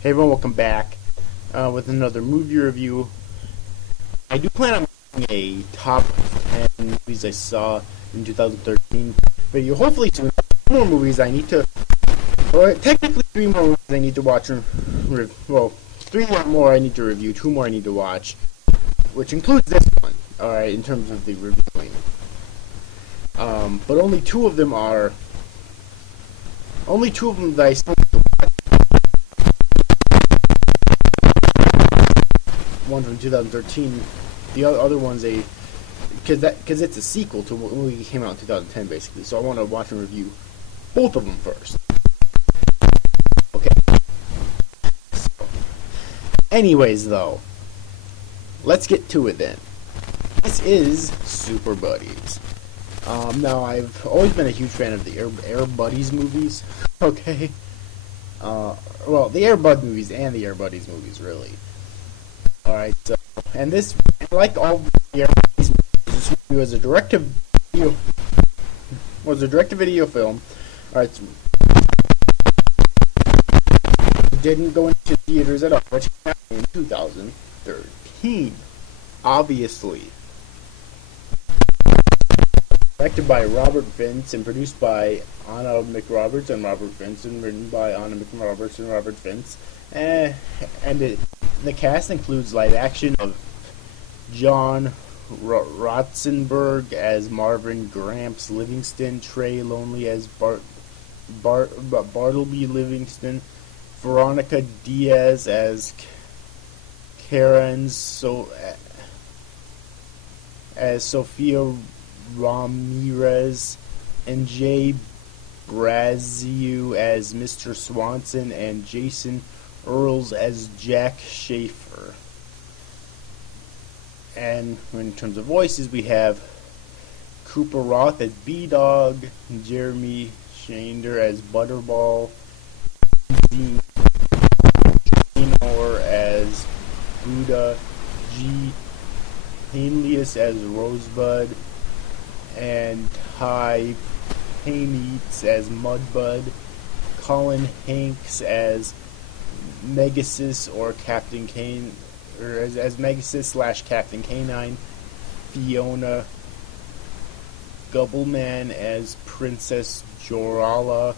Hey everyone, welcome back with another movie review. I do plan on making a top 10 movies I saw in 2013 video. Hopefully soon. More movies I need to, or technically 3 more movies I need to watch. Well, 3 more I need to review, 2 more I need to watch, which includes this one. All right, in terms of the reviewing. But only two of them that I still need to watch. One from 2013, the other one's because it's a sequel to a movie that came out in 2010 basically, so I want to watch and review both of them first. Okay. So, anyways though, let's get to it then. This is Super Buddies. Now I've always been a huge fan of the Air Buddies movies. Okay. Well, the Air Bud movies and the Air Buddies movies really. Alright, so, and this, like all the Air Buddies movies, this movie was a direct-to-video film. Alright, so it didn't go into theaters at all, which came out in 2013. Obviously. Directed by Robert Vince and produced by Anna McRoberts and Robert Vince, and written by Anna McRoberts and Robert Vince. The cast includes live action of John Ratzenberg as Marvin, Gramps Livingston, Trey Lonely as Bartleby Livingston, Veronica Diaz as Karen, as Sophia Ramirez, and Jay Braziu as Mr. Swanson, and Jason Earls as Jack Schaefer. And in terms of voices, we have Cooper Roth as B-Dog, Jeremy Shander as Butterball, Dean Traynor as Buddha, G. Hanlius as Rosebud, and Ty Payneats as Mudbud, Colin Hanks as Megasis or Captain Kane, or as Megasis / Captain Canine, Fiona Gubbleman as Princess Jorala,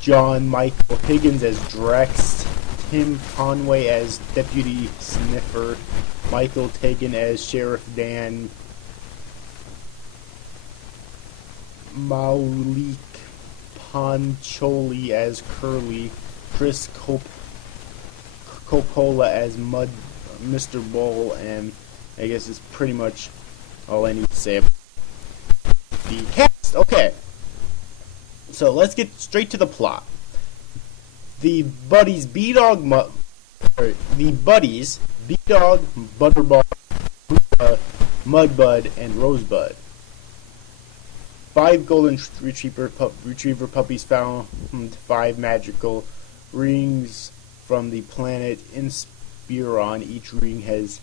John Michael Higgins as Drex, Tim Conway as Deputy Sniffer, Michael Tegan as Sheriff Dan, Maulik Pancholi as Curly, Chris Coppola as Mr. Bull, and I guess it's pretty much all I need to say about the cast. Okay, so let's get straight to the plot. The buddies B-Dog, Butterball, Mudbud, and Rosebud. 5 golden retriever puppies found 5 magical rings from the planet Inspiron. Each ring has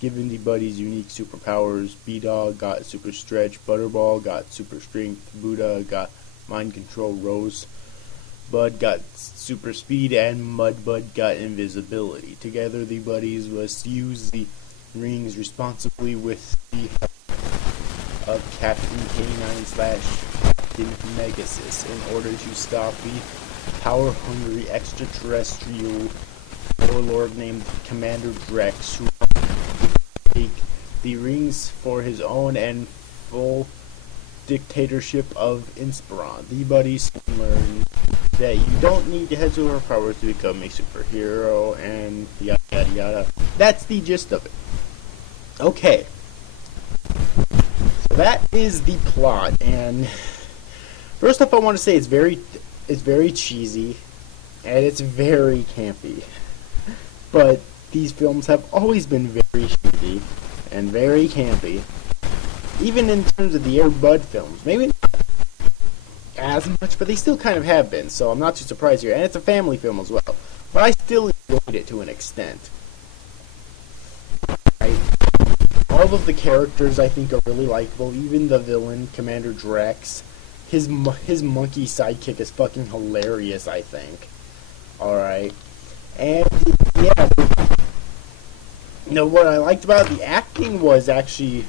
given the buddies unique superpowers. B-Dog got super stretch, Butterball got super strength, Buddha got mind control, Rosebud got super speed, and Mudbud got invisibility. Together the buddies must use the rings responsibly with the help of Captain Canine / Captain Megasis in order to stop the power-hungry extraterrestrial warlord named Commander Drex, who wants to take the rings for his own and full dictatorship of Inspiron. The buddies learn that you don't need to have superpowers to become a superhero, and yada yada yada. That's the gist of it. Okay. So that is the plot, and first up I want to say it's very cheesy, and it's very campy. But these films have always been very cheesy and very campy, even in terms of the Air Bud films. Maybe not as much, but they still kind of have been, so I'm not too surprised here. And it's a family film as well, but I still enjoyed it to an extent. All of the characters I think are really likable, even the villain, Commander Drex. His monkey sidekick is fucking hilarious, I think. Alright. And yeah, what I liked about the acting was actually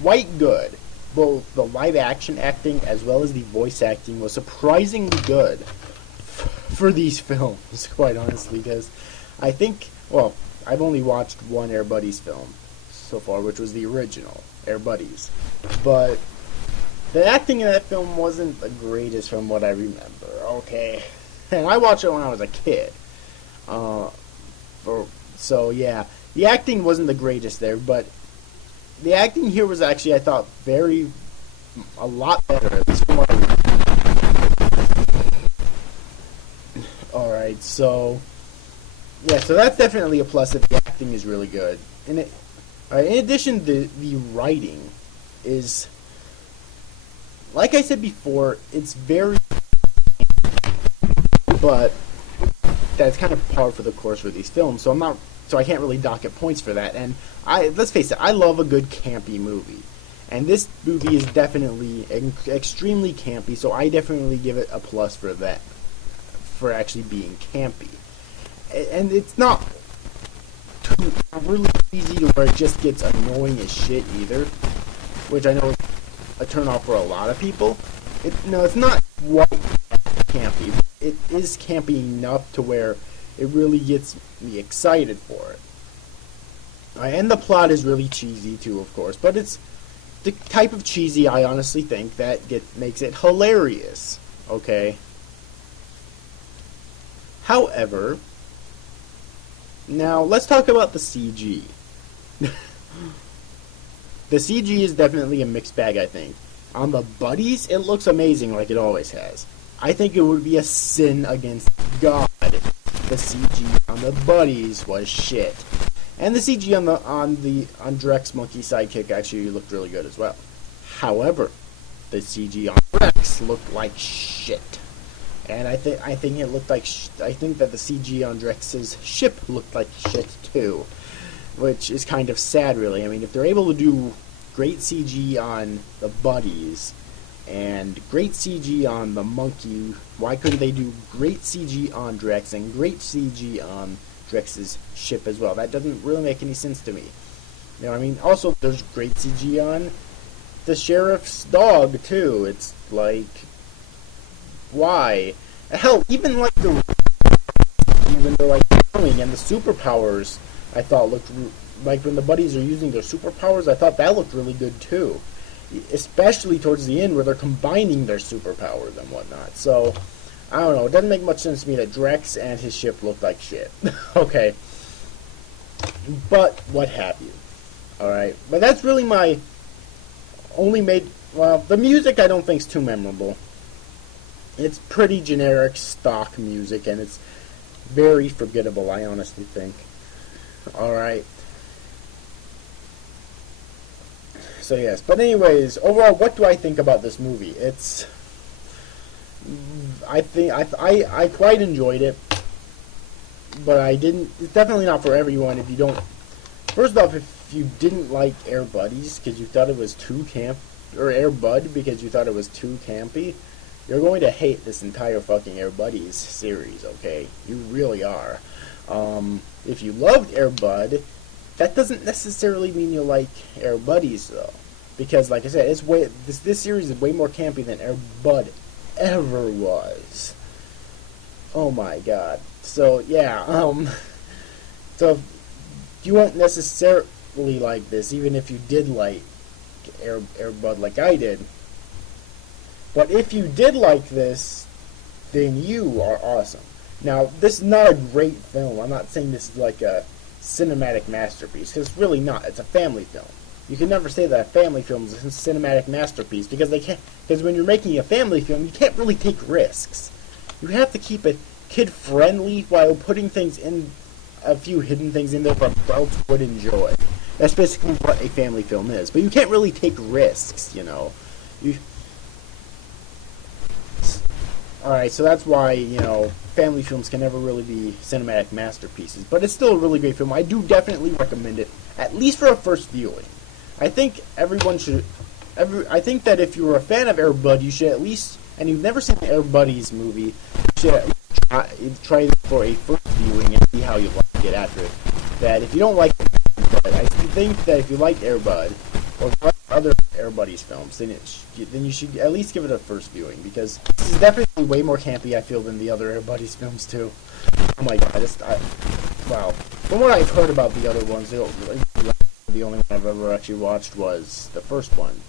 quite good. Both the live action acting as well as the voice acting was surprisingly good for these films, quite honestly, because I think, well, I've only watched one Air Buddies film so far, which was the original Air Buddies, but the acting in that film wasn't the greatest from what I remember, okay? And I watched it when I was a kid. So yeah, the acting wasn't the greatest there, but the acting here was actually, I thought, a lot better, at least from what I remember. Alright, so yeah, so that's definitely a plus if the acting is really good. And in addition, the writing is, like I said before, it's very, but that's kind of par for the course for these films. So I can't really dock it points for that. And let's face it, I love a good campy movie, and this movie is definitely extremely campy. So I definitely give it a plus for that, for actually being campy. And it's not too really easy to where it just gets annoying as shit either, which I know is a turnoff for a lot of people. It's not quite campy. It is campy enough to where it really gets me excited for it. And the plot is really cheesy too, of course, but it's the type of cheesy I honestly think that makes it hilarious. Okay. However, now let's talk about the CG. The CG is definitely a mixed bag, I think. On the Buddies, it looks amazing like it always has. I think it would be a sin against God if the CG on the Buddies was shit. And the CG on Drex's monkey sidekick actually looked really good as well. However, the CG on Drex looked like shit. And I think it looked like I think that the CG on Drex's ship looked like shit too, which is kind of sad, really. I mean, if they're able to do great CG on the Buddies and great CG on the monkey, why couldn't they do great CG on Drex and great CG on Drex's ship as well? That doesn't really make any sense to me. You know, I mean, also there's great CG on the sheriff's dog too. It's like, why? Hell, even like the coming and the superpowers, I thought looked like when the Buddies are using their superpowers, I thought that looked really good too. Especially towards the end where they're combining their superpowers and whatnot. So, I don't know, it doesn't make much sense to me that Drex and his ship looked like shit. Okay. But, what have you. Alright, but that's really my well, the music I don't think is too memorable. It's pretty generic stock music, and it's very forgettable, I honestly think. Alright. So yes, but anyways, overall, what do I think about this movie? I quite enjoyed it, but it's definitely not for everyone if you don't, first off, if you didn't like Air Buddies because you thought it was too or Air Bud because you thought it was too campy, you're going to hate this entire fucking Air Buddies series, okay? You really are. If you loved Air Bud, that doesn't necessarily mean you like Air Buddies, though. Because, like I said, this series is way more campy than Air Bud ever was. Oh my god. So, yeah, so you won't necessarily like this, even if you did like Air Bud like I did. But if you did like this, then you are awesome. Now, this is not a great film. I'm not saying this is like a cinematic masterpiece, because it's really not. It's a family film. You can never say that a family film is a cinematic masterpiece, because when you're making a family film, you can't really take risks. You have to keep it kid-friendly while putting a few hidden things in there for adults would enjoy. That's basically what a family film is. But you can't really take risks, you know. Alright, so that's why, you know, family films can never really be cinematic masterpieces. But it's still a really great film. I do definitely recommend it, at least for a first viewing. I think everyone should... I think that if you're a fan of Air Bud, you should at least... And you've never seen the Air Buddies movie, you should at least try it for a first viewing and see how you like it after it. That if you don't like Air Bud, I think that if you like Air Bud or other Air Buddies films, then you should at least give it a first viewing, because this is definitely way more campy, I feel, than the other Air Buddies films too. Oh my god, wow. From what I've heard about the other ones, the only one I've ever actually watched was the first one.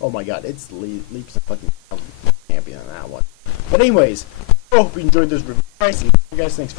Oh my god, it's leaps and fucking campy than that one. But anyways, I hope you enjoyed this review. I see you guys. Thanks.